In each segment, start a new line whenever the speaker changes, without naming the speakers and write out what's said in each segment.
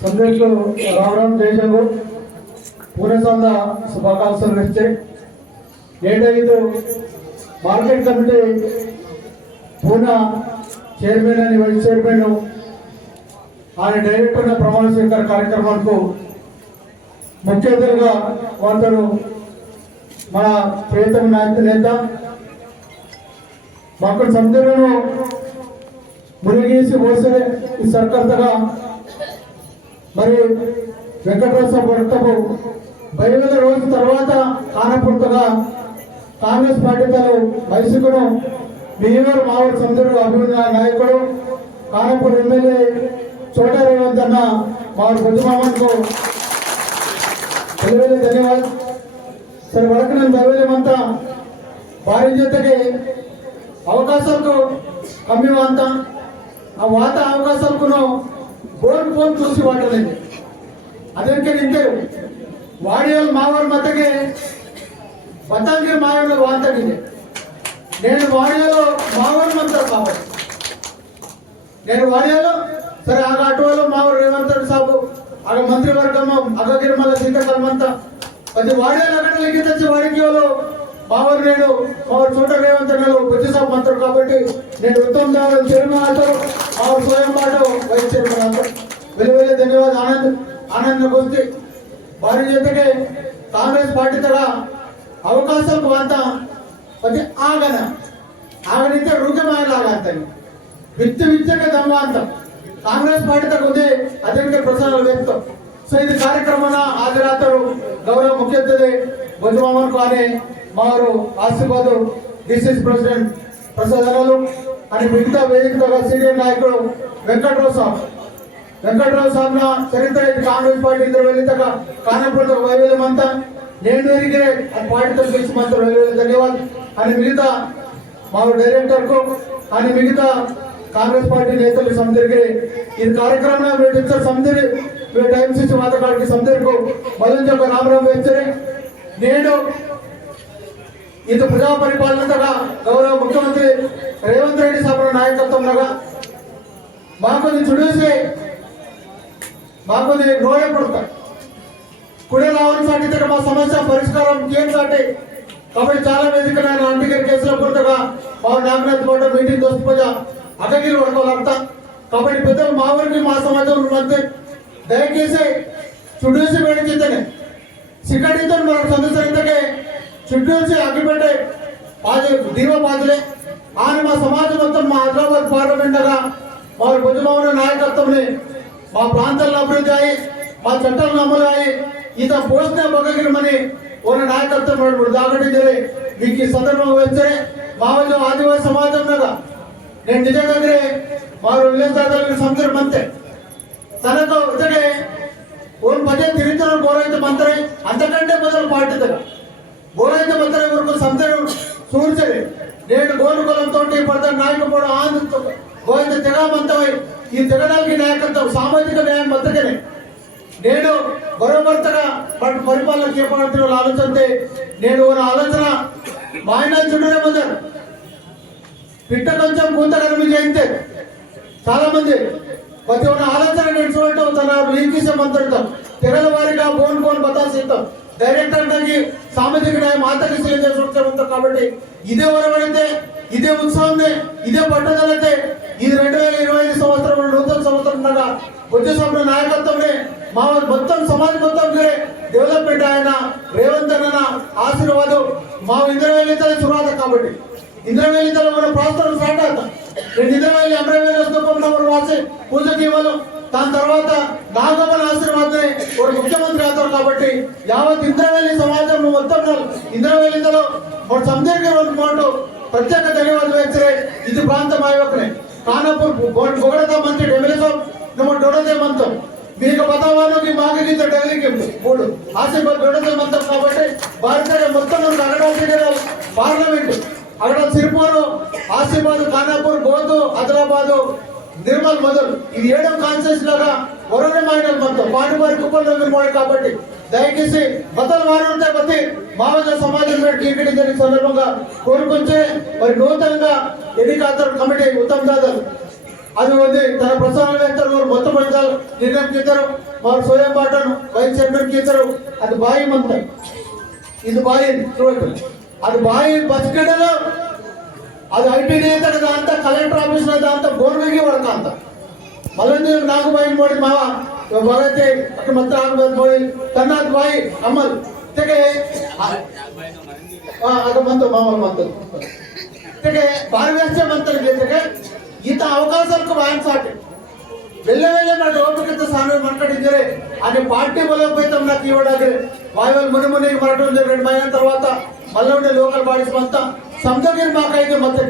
సందేశ్లో రావడం చేశాము పూర్ణసంద శుభాకాంక్షలు ఇచ్చే ఏడైదు మార్కెట్ కమిటీ పూనా చైర్మన్ అని వైస్ చైర్మన్ ఆయన డైరెక్టర్ ప్రమాణ స్వీకార కార్యక్రమాలకు ముఖ్య అతిథిగా వారు మన ప్రియతమ నాయక నేత మాకు సముద్రంలో మురిగేసి పోసే ఈ సర్కర్తగా మరి వెంకటేశ్వర వర్తకు బయలుదేర రోజు తర్వాత కానపుర్తగా కాంగ్రెస్ పార్టీతో వైసీకును బియ్యవరం మావూరు సముద్రుడు అభివృద్ధి నాయకుడు కానపూర్ ఎమ్మెల్యే చోట రేవంత్ అన్న మావారు బుద్ధిమామకు తెలివేలి ధన్యవాదాలు సరే వరకు నేను దైవలేమంతా భారీ జతకి అవకాశాలకు కమ్మి అంత ఆ వాత అవకాశాలకును ఫోన్ ఫోన్ చూసి వాడలేదు ಅದಕ್ಕೆ ನಿಂತೇವು ವಾಡಿಯಲ್ಲಿ ಮಾವರ ಮತಗೆ ಬತ್ತಾಂಗಿ ಮಾವನ ವಾಂತಗಿದೆ నేను వాడియాలో మావోరు మంత్రం కాబట్టి నేను వాడియాలో సరే ఆగ అటువలో మావోరు రేవంత్ రెడ్డి సాబు ఆగ మంత్రివర్గం అగగిరిమల శీతాకాలమంత అది వాడియాలు అక్కడ లెక్కించి వాడికి వాళ్ళు పవర్ నేను పవర్ చూడలే అంటున్నాను బుద్ధిసభ మంత్రం కాబట్టి నేను ఉత్తమ దాని తిరుమలతో వారు స్వయం మాట వైద్య వెళ్ళి ధన్యవాదాలు. ఆనంద్ ఆనంద్ గురించి వారి చెప్పే కాంగ్రెస్ పార్టీ తర అవకాశం వంత ప్రతి ఆగన ఆగనితే రూపమైన లాగంతని విత్త విత్తగా దమ్మాంతం కాంగ్రెస్ పార్టీ తగ్గ ఉంది అతనికి ప్రసంగం వ్యక్తం. సో ఇది కార్యక్రమంలో హాజరాతారు గౌరవ ముఖ్యత బుద్ధిమామన్ కానీ వారు ఆశీర్వాద్. డిసిసి ప్రెసిడెంట్ ప్రసాద్ అని మిగతా వేదికగా సీనియర్ నాయకుడు వెంకటరావు సాబ్. వెంకటరావు సాబ్న చరిత్ర కాంగ్రెస్ పార్టీ ఇంద్ర వెళ్ళితాక కానపూర్తో వైవేలం అంతా నేను ఎరిగే ఆ పార్టీతో పిలిచి మాత్రం వైవేలు ధన్యవాదాలు. అని మిగతా మా డైరెక్టర్కు అని మిగతా కాంగ్రెస్ పార్టీ నేతలు సమితికి ఈ కార్యక్రమం వీటితో సమితిని టైమ్స్ ఇచ్చి మాట్లాడడానికి సమితికు బలం చెప్ప రామరామ్ హెచ్చరి నేను ఇది ప్రజా పరిపాలనగా గౌరవ ముఖ్యమంత్రి రేవంత్ రెడ్డి సాబ్ నాయకత్వంగా మాకు చుడేసి మాకు నోయ పడతా కుడే రావడానికి ఇక్కడ మా సమస్య పరిష్కారం ఏంటంటే కాబట్టి చాలా వేదిక నేను అంటిగిరి కేసులో పూర్తిగా మా నాగనాథ్ పాట మీటింగ్ దోసిపోయా అటగిరి పడుకోవాలంతా కాబట్టి పెద్దలు మా ఊరికి మా సమాజం ఉన్నంతే దయచేసి చుట్టూసి చేతనే. సిక్కడితో మనకు సందర్శించకే చుట్టూ వచ్చి అగ్గిపెట్టే పాది దీవ పాదులే ఆయన మా సమాజం మొత్తం మా హైదరాబాద్ పార్లమెంట్గా వారి భుజమౌన నాయకత్వంని మా ప్రాంతాలను అభివృద్ధి అయ్యి మా చట్టాలను అమలు అయ్యి ఈత పోషణ బొగగిరమని ఉన్న నాయకత్వం ఇప్పుడు మీకు ఈ సందర్భంగా వచ్చే మా వాళ్ళు ఆదివాసీ కదా నేను నిజంగా వారు విలేజ్ సందర్భం అంతే. తనకు ఇతడే నేను బరోబర్తగా వాటి పరిపాలన చేపడుతున్న ఆలోచనతే నేను ఒక ఆలోచన మా ఆయన చుట్టూనే మందరు పిట్ట కొంచెం కూత కనిపించే చాలా మంది ప్రతి ఒక్క ఆలోచన నేను చూడటం తన లీకీసే మంత్రుతాం తెగల వారిగా పోన్ బతాస్ బతాసిస్తాం డైరెక్టర్ దానికి సామాజిక న్యాయం ఆతకి చూడటం కాబట్టి ఇదే వరబడితే ఇదే ఉత్సవందే ఇదే పట్టుదలైతే ఇది రెండు వేల ఇరవై ఐదు సంవత్సరం నూతన సంవత్సరం ఉండగా వచ్చే సంవత్సరం నాయకత్వమే మా మొత్తం సమాజం మొత్తం డెవలప్మెంట్ ఆయన రేవంత్ అన్న ఆశీర్వాదం మా ఇంద్రవేలి శురువాత కాబట్టి ఇంద్రవేలితలో మన ప్రాంతం స్టార్ట్ అవుతాం నేను ఇంద్రవేలి అమరవేలి స్తూపంలో వాసి పూజకి ఇవ్వను దాని తర్వాత నాగమ్మల ఆశీర్వాదమే ఒక ముఖ్యమంత్రి అవుతారు కాబట్టి యావత్ ఇంద్రవేలి సమాజం మొత్తం ఇంద్రవేలితలో మన సందర్గా మాట ప్రత్యేక ధన్యవాదాలు వేసరే ఇది ప్రాంతం ఆయోగనే కానపూర్ బొగడత మంత్రి డెమిలిసం ನಮ್ಮ ದೊಡ್ಡದೇ ಮಂತ್ರ మీకు పదవాళ్ళకి మాగనీత డగలికి మూడు ఆశీర్వాద్ దొడదే మంత్రం కాబట్టి భారతీయ మొత్తం అగడాల్సిన పార్లమెంట్. అక్కడ సిరిపోరు ఆసిఫాబాద్ ఖానాపూర్ గోతు ఆదిలాబాద్ నిర్మల్ మొదలు. ఇది ఏడో కాన్సెన్స్ లాగా వరుణ మైనల్ మొత్తం. వాటి వారి కుప్పల్లో నిర్మాణం కాబట్టి దయచేసి బతలు వారు ప్రతి బతి సమాజం మీద జరిగిన సందర్భంగా కోరుకుంటే మరి నూతనంగా ఎన్నికల కమిటీ ఉత్తమ్ దాదాపు అది ఉంది. తన ప్రసారం ఇస్తారు వారు మొత్తం పెడతారు నిర్ణయం చేస్తారు. వారు స్వయం పాటను వైస్ చైర్మన్ చేస్తారు అది బాయం అంటారు ఇది బాయం చూడండి అది బాయం బతికడలో అది ఐటీ నేతడు దాంతా కలెక్టర్ ఆఫీసులో దాంతా గోర్నగి వాడు అంత మళ్ళీ నాకు భయం పోయి మావా ఎవరైతే అక్కడ మొత్తం ఆకుపోయి పోయి తన్నాకు బాయి అమ్మలు అక్కడ మంత మామూలు మొత్తం ఇతకే భారీ వేస్తే మంత్రులు ఇంత అవకాశాలకు భయం సాటి వెళ్ళ వెళ్ళ నా రోడ్డు కింద సామె మాట్లాడించరే అని పార్టీ బలోపేతం నాకు ఇవ్వడానికి. వాయువులు ముని ముని మరటం రెండు మహిళల తర్వాత మళ్ళీ ఉండే లోకల్ బాడీస్ మొత్తం సంతోషం మాకైతే మొత్తం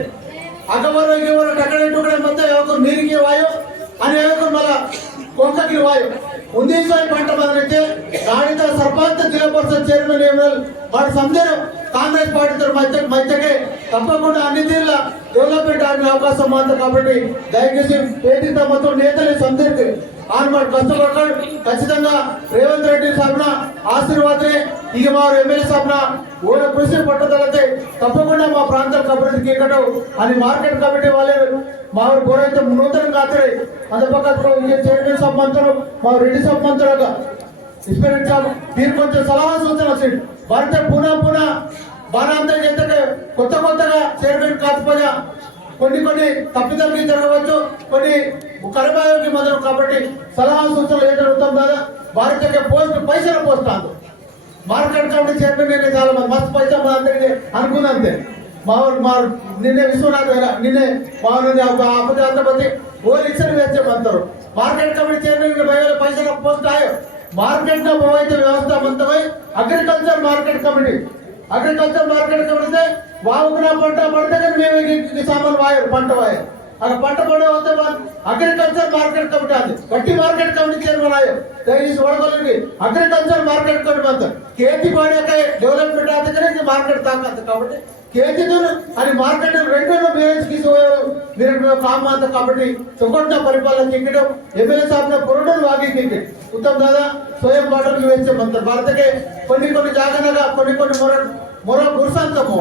అగవరు ఇగవరు అక్కడ ఇటుకడే మొత్తం ఎవరు మీరికి వాయు అని ఎవరు మళ్ళా కొంకకి వాయు. ముందేశ్వరి పంట మొదలైతే రాణిత సర్పంచ్ జిల్లా పరిషత్ చైర్మన్ ఏమైనా వాడు సందేహం కాంగ్రెస్ పార్టీతో మధ్య మధ్యకే తప్పకుండా అన్ని తీర్ల డెవలప్మెంట్ ఆడిన అవకాశం మాత్రం కాబట్టి దయచేసి పేదీ తమతో నేతలు సందరికి ఆనమాట కష్టపడతాడు ఖచ్చితంగా రేవంత్ రెడ్డి సాబిన ఆశీర్వాదనే ఇక మా ఎమ్మెల్యే సాబిన ఓడ కృషి పట్టుదలతే తప్పకుండా మా ప్రాంతాలకు అభివృద్ధి ఎక్కడం అని మార్కెట్ కమిటీ వాళ్ళే మా గోరైతే నూతన కాత్రే అంత పక్క చైర్మన్ సబ్ మంత్రులు మా రెడ్డి సబ్ మంత్రులుగా ఇన్స్పెక్టర్ సాబ్ మీరు కొంచెం సలహా సూచన వచ్చింది వారితో పునః పునః బాణాంతం చేస్తే కొత్త కొత్తగా చైర్మన్ కాకపోయా కొన్ని కొన్ని తప్పిదమ్మి జరగవచ్చు కొన్ని కరబాయోగి మొదలు కాబట్టి సలహా సూచనలు ఏం జరుగుతాం కదా వారితో పోస్ట్ పైసలు పోస్తాను. మార్కెట్ కమిటీ చైర్మన్ నేను చాలా మంది మస్తు పైసా మా అందరికి అనుకున్నంతే మా మా ఊరు నిన్నే విశ్వనాథ్ గారు నిన్నే మా ఒక అపజాతపతి ఓ ఇచ్చిన వేస్తామంటారు మార్కెట్ కమిటీ చైర్మన్ పైసలు పోస్తాయో మార్కెట్లో పోవైతే వ్యవస్థ మంతమై agriculture market committee agriculture market committee వావుకున్న పంట పడితే మేము సామాన్లు ఈ వాయరు పంట వాయరు. అక్కడ పంట పడే వస్తే అగ్రికల్చర్ మార్కెట్ కమిటీ అది. గట్టి మార్కెట్ కమిటీ చైర్మన్ ఆయో. దయచేసి వడగలిగి అగ్రికల్చర్ మార్కెట్ కమిటీ అంత కేజీ పాడాక డెవలప్మెంట్ అందుకనే మార్కెట్ తాకదు కాబట్టి కేజీతో అని మార్కెట్ రెండు మీరు తీసుకోవాలి మీరు కామ అంత కాబట్టి చుకొండ పరిపాలన టికెట్ ఎమ్మెల్యే సాబ్ పురుడు వాగి టికెట్ ఉత్తమ్ దాదా స్వయం పాటలు వేస్తే భారతకే కొన్ని కొన్ని జాగ్రత్తగా కొన్ని కొన్ని మొర మొర గురుసాంతము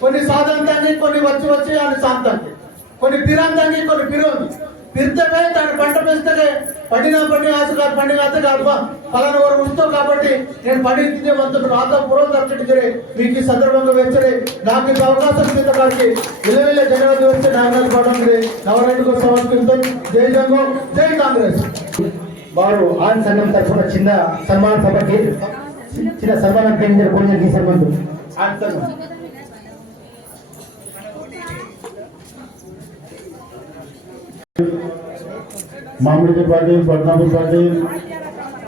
కొన్ని సాధారణంగా కొన్ని వచ్చి వచ్చి అని శాంతానికి కొన్ని పిరాంతంగి కొన్ని పిరోంది పిరితపై దాని పంట పెంచితే పండిన పండి ఆశ కాదు పండిన ఆశ కాదు. పలానా వారు ఉంచుతో కాబట్టి నేను పండించే వంతు రాత పూర్వం దర్శించరే మీకు ఈ సందర్భంగా వెచ్చరే నాకు ఇంత అవకాశం ఇచ్చిన కాడికి విలువెళ్ళ జగన్ వచ్చి నాయకులు పడండి నవరెడ్డికి సమర్పిస్తాం జై జంగో జై కాంగ్రెస్.
వారు ఆన్ సంఘం తరఫున చిన్న సన్మాన సభకి చిన్న సన్మానం కేంద్ర కొన్ని ఈ సన్మానం ఆన్ సంఘం. మామిడి పార్టీ పద్నాలుగు పార్టీ